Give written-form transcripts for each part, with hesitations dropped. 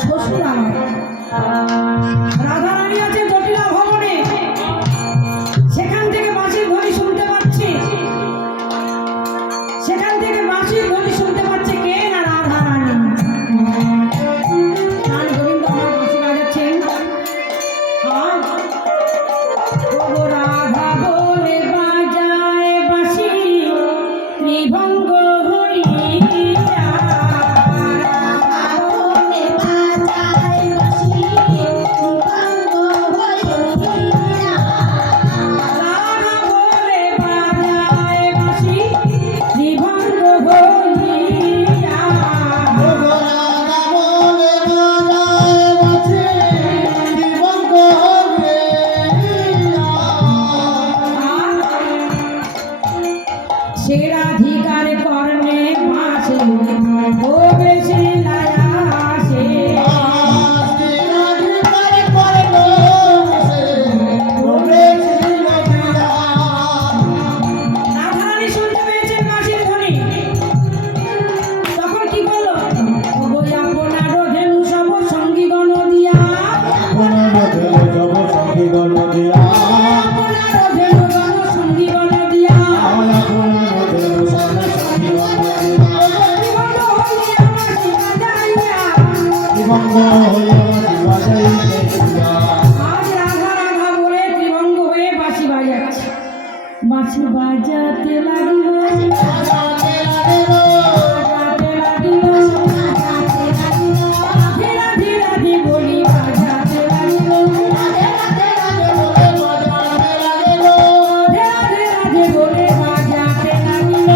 শ্বশুর আমার রাধারানী আছে জটিলা ভবনে, সেখান থেকে বাঁশির ধ্বনি শুনতে পাচ্ছি, সেখান থেকে বাঁশির ধ্বনি শুনতে পাচ্ছে কে না রাধারানী। গান গোবিন্দ আমার বাঁশি বাজাচ্ছেন। ও রাধা বলে বাজায় বাঁশি ত্রিভঙ্গ হইয়া, সেরাধিকার কর্ণে মাসে ও বেশি লায়াসে, রাধারানী শুনতে পেয়েছেন বাঁশির ধ্বনি, তখন কি করলো? আপনার ধেনু সব সঙ্গীগণ দিয়া, আপনার ধেনু গণ সঙ্গীগণ দিয়া, আজ রাধা রাধা বলে ত্রিভঙ্গ হয়ে বাঁশি বাজাচ্ছে, বাঁশি বাজাতে লাগিল, বাজাতে লাগিল, রাধে রাধে বলি বাজাতে লাগিল, রাধে রাধে বলে বাজাতে লাগিল,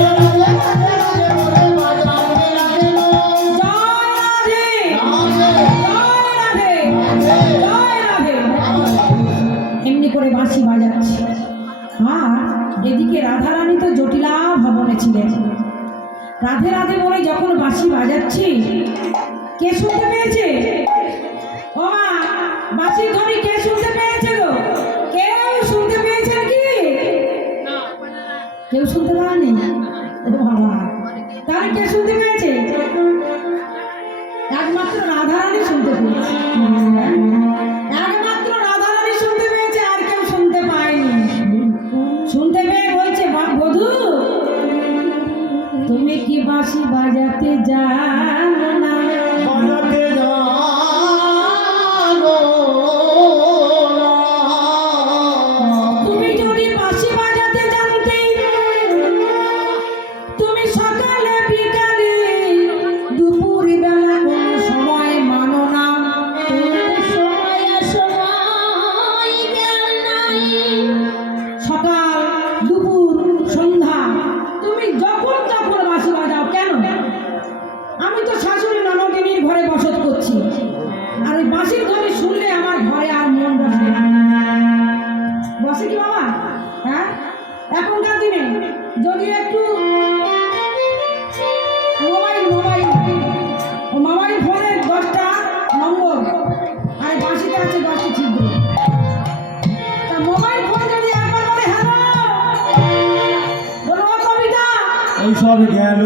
এমনি করে বাঁশি বাজাচ্ছে। আর এদিকে রাধারানী তো জটিলা ভবনে ছিলেন। রাধে রাধে বলে যখন বাঁশি বাজাচ্ছি, কে শুনতে পেয়েছে? ও মা, বাঁশির ধ্বনি কে শুনতে পেয়েছে গো? কেউ শুনতে পেয়েছেন কি? কেউ শুনতে পারেনি? ও বাবা, তাহলে কে শুনতে পেয়েছে? একমাত্র রাধারানী শুনতে পেয়েছে, একমাত্র রাধারানী শুনতে পেয়েছে, আর কেউ শুনতে পায়নি। শুনতে পেয়ে বলছে, বধূ তুমি কি বাঁশি বাজাতে জানো না? তুমি যদি বাঁশি বাজাতে জানতে, তুমি সকালে বিকালে দুপুর বেলা কোন সময় মানো না, সকাল দুপুর সন্ধ্যা তুমি যখন তখন বাঁশি বাজাও কেন? আমি তো শাশুড়ি ননদিনীর ঘরে বসত করছি, আর ওই বাঁশির ধ্বনি শুনলে আমার ঘরে আর মন বসে না। বসে কি বাবা? হ্যাঁ, এখনকার দিনে যদি একটু মোবাইল ফোনের 10টা নম্বর আর বাঁশিতে আছে 10টি ছিদ্র, তা মোবাইল ফোন যদি একবার বলে হ্যালো বলো কবিতা এইসব গেল,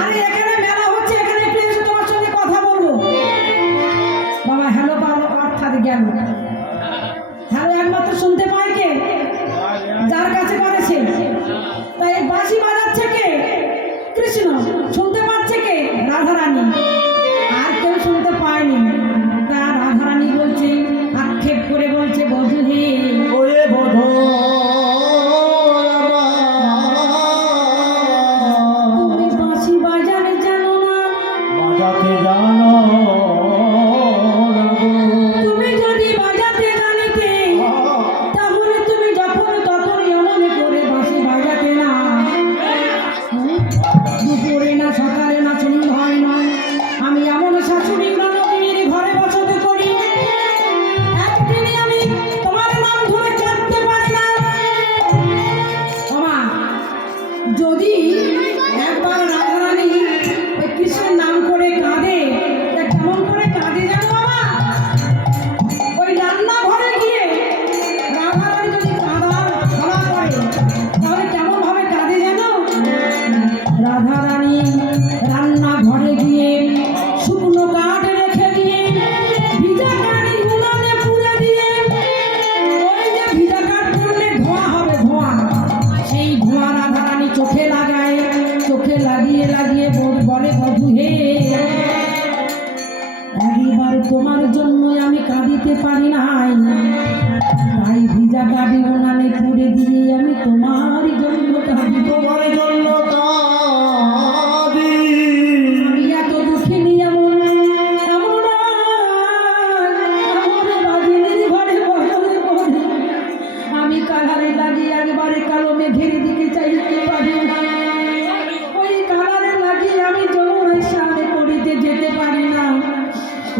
আরে এখানে মেলা হচ্ছে, এখানে একটু এসে তোমার সঙ্গে কথা বলবো। বাবা হ্যালো পাবো অর্থাৎ জ্ঞান, হ্যালো একমাত্র শুনতে পায় কে? যার কাছে করেছে। তাই বাঁশি বাজাচ্ছে কে? কৃষ্ণ। শুনতে পাচ্ছে কে? রাধারানী। আর কেউ শুনতে পায়নি। তা রাধারানী বলছে, আক্ষেপ করে বলছে, বধূ হে, ওরে বধূ তুমি বাঁশি বাজাতে জানো না? বাজাতে জানো, তুমি যদি একবার তোমার জন্য আমি কাঁদিতে পারি নাই, তাই ভিজা গাবি উনানে পুড়ে দিয়ে আমি তোমার জন্য কাঁদি। তোমার জন্য কাঁদি। আমি এত দুঃখিনী এমন এমন আমার বাজিনীর ঘরে বসলে পড়ে আমি কালারে লাগিয়ে একবারে কালো মেঘের দিকে চাইতে পারি না। ওই কালারে লাগিয়ে আমি যমুনায় স্নান করিতে যেতে পারি না।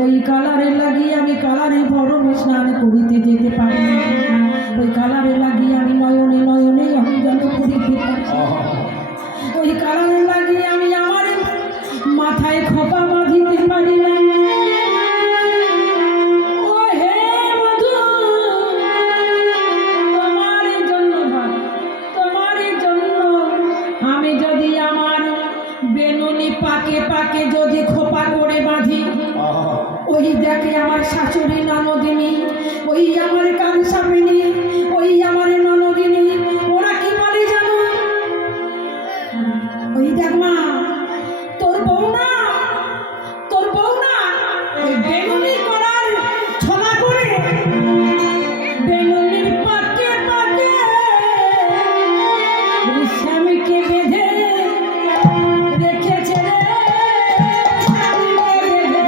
ওই কালারে লাগিয়ে আমি কালারে গরমে স্নান করিতে যেতে পারি না। ওই কালারে লাগিয়ে আমি নয়নে নয়নে অঞ্জন করিতে পারি না। ওই কালারে লাগিয়ে আমি আমার মাথায় খোপা বাঁধিতে পারি না। ও হে মধু, তোমার জন্য ভাই, তোমার জন্য আমি যদি আমার বেনুনি পাকে পাকে যদি খোপা করে বাঁধি, ওই দেখে আমার শাশুড়ি ননদিনী, ওই আমার কান সামিনী, ওই আমার ননদিনী, ওরা কি বলে জানো? ওই দেখ মা, তোর বউ না, তোর বউ না ওই বেনুনি করার ছলা করে বেনুনির পাকে পাকে ওই স্বামীকে বেঁধে রেখেছে রে, স্বামীকে বেঁধে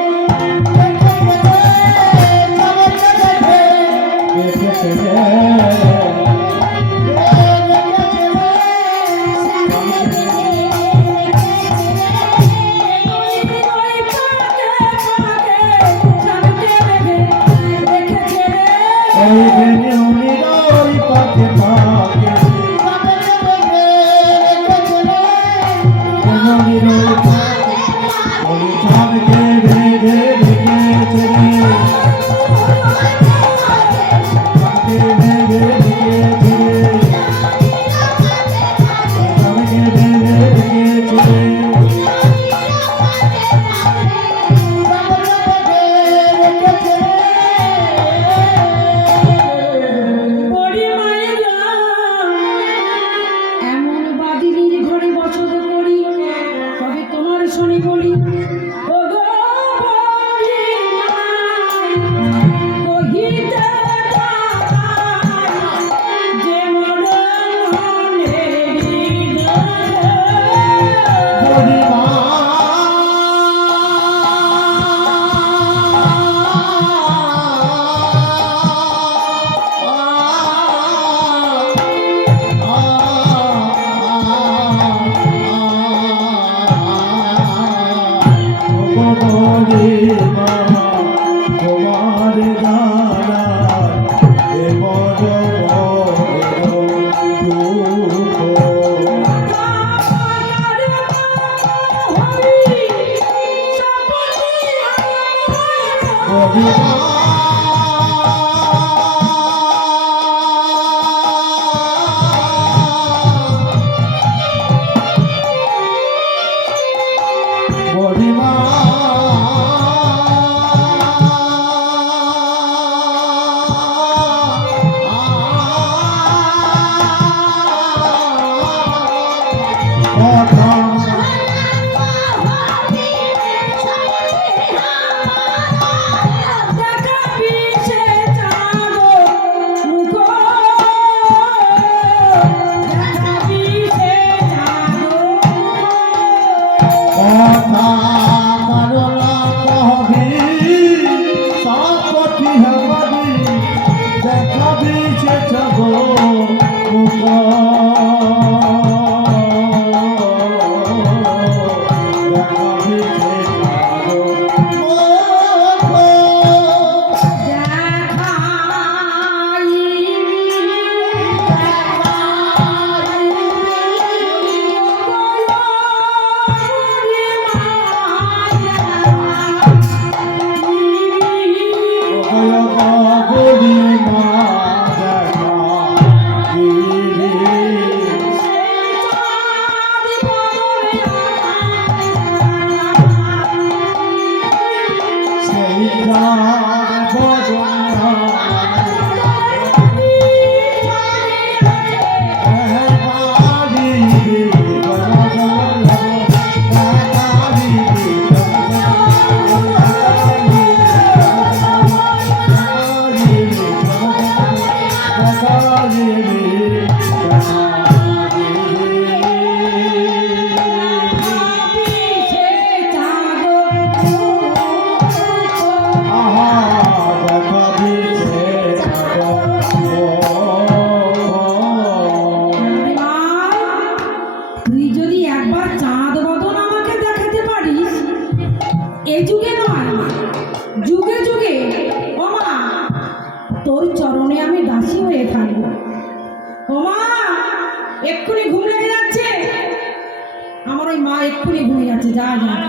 যাক।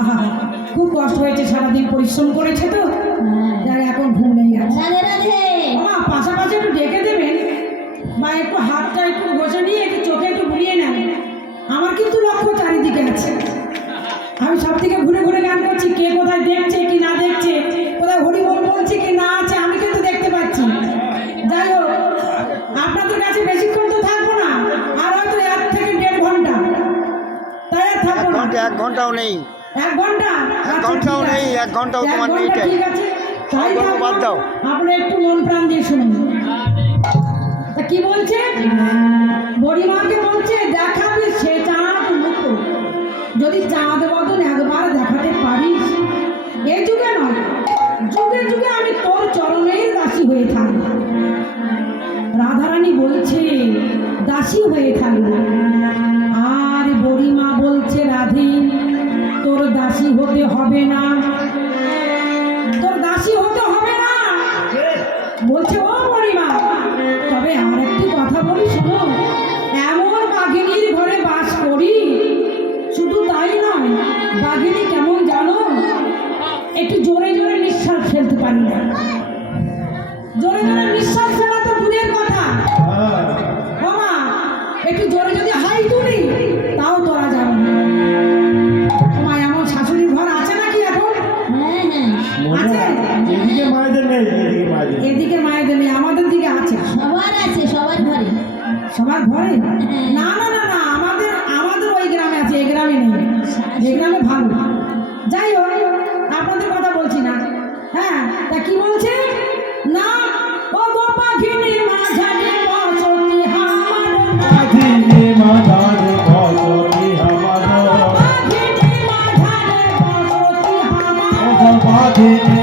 আহা, খুব কষ্ট হয়েছে, সারাদিন পরিশ্রম করেছে তো, যাক এখন ঘুম লেগে গেছে। রাধে রাধে। বাবা পাশাপাশি একটু ডেকে দেবেন বা একটু হাতটা একটু বসে নিয়ে একটু চোখে একটু বুলিয়ে নেন। আমার কিন্তু লক্ষ্য চারিদিকে আছে, আমি সব থেকে ঘুরে ঘুরে গান করছি, কে কোথায় দেখছে কি না দেখছে, কোথায় হরিবোল বলছে কি না আছে, আমি কিন্তু দেখতে পাচ্ছি। যাই হোক, আপনাদের কাছে বেশিক্ষণ তো থাকবো না, আর হয়তো 1 থেকে 1.5 ঘন্টা, তাই আর থাকবো না। 1 ঘন্টাও নেই। 1 ঘন্টা? এক ঘন্টাও নেই, 1 ঘন্টাও এক তোমার নেই ঘন্টা টাইম। ঠিক আছে, তাই গল্প থাকবো। বাদ দাও। আপনি একটু মন প্রাণ দিয়ে শুনুন। তা কি বলছে? বুড়িমাকে বলছে দেখাবি সে চাঁদ মুখো, যদি চাঁদ বদন একবার দেখাতে পারিস, এই যুগে নয় যুগে যুগে আমি তোর চরণের দাসী হয়ে থাকব। রাধারানী বলছে দাসী হয়ে থাকব, আর বুড়িমা বলছে রাধে তোর দাসী হতে হবে না, তোর দাসী হতে হবে না। বলছে ও বুড়িমা, তবে আর একটি কথা বলি শোনো, এমন বাঘিনীর ঘরে বাস করি, শুধু তাই নয়, বাঘিনী কেমন জানো, একটু জোরে জোরে নিঃশ্বাস ফেলতে পারি না। জোরে জোরে নিঃশ্বাস ফেলা তো দূরের কথা, বাবা একটু জোরে যদি হাই তুলি তাও তোরা যাবে না। তোমার এমন শাশুড়ির ঘর আছে নাকি এখন? হ্যাঁ হ্যাঁ, আছে? এদিকে মায়েদের নেই, এদিকে মায়েদের। এদিকে মায়েদের নেই, আমাদের দিকে আছে। সবার আছে, সবার ঘরে। সবার ঘরে? না না না না, আমাদের আমাদের ওই গ্রামে আছে, এই গ্রামে নেই, এই গ্রামে ভালো। যাই হোক, আপনাদের কথা বলছি না। হ্যাঁ, তা কি বলছে না, ও গো পাখিনী মাঝারে বসতি আমার, পাখিনী মাঝারে বসতি আমার, পাখিনী মাঝারে বসতি আমার, পাখিনী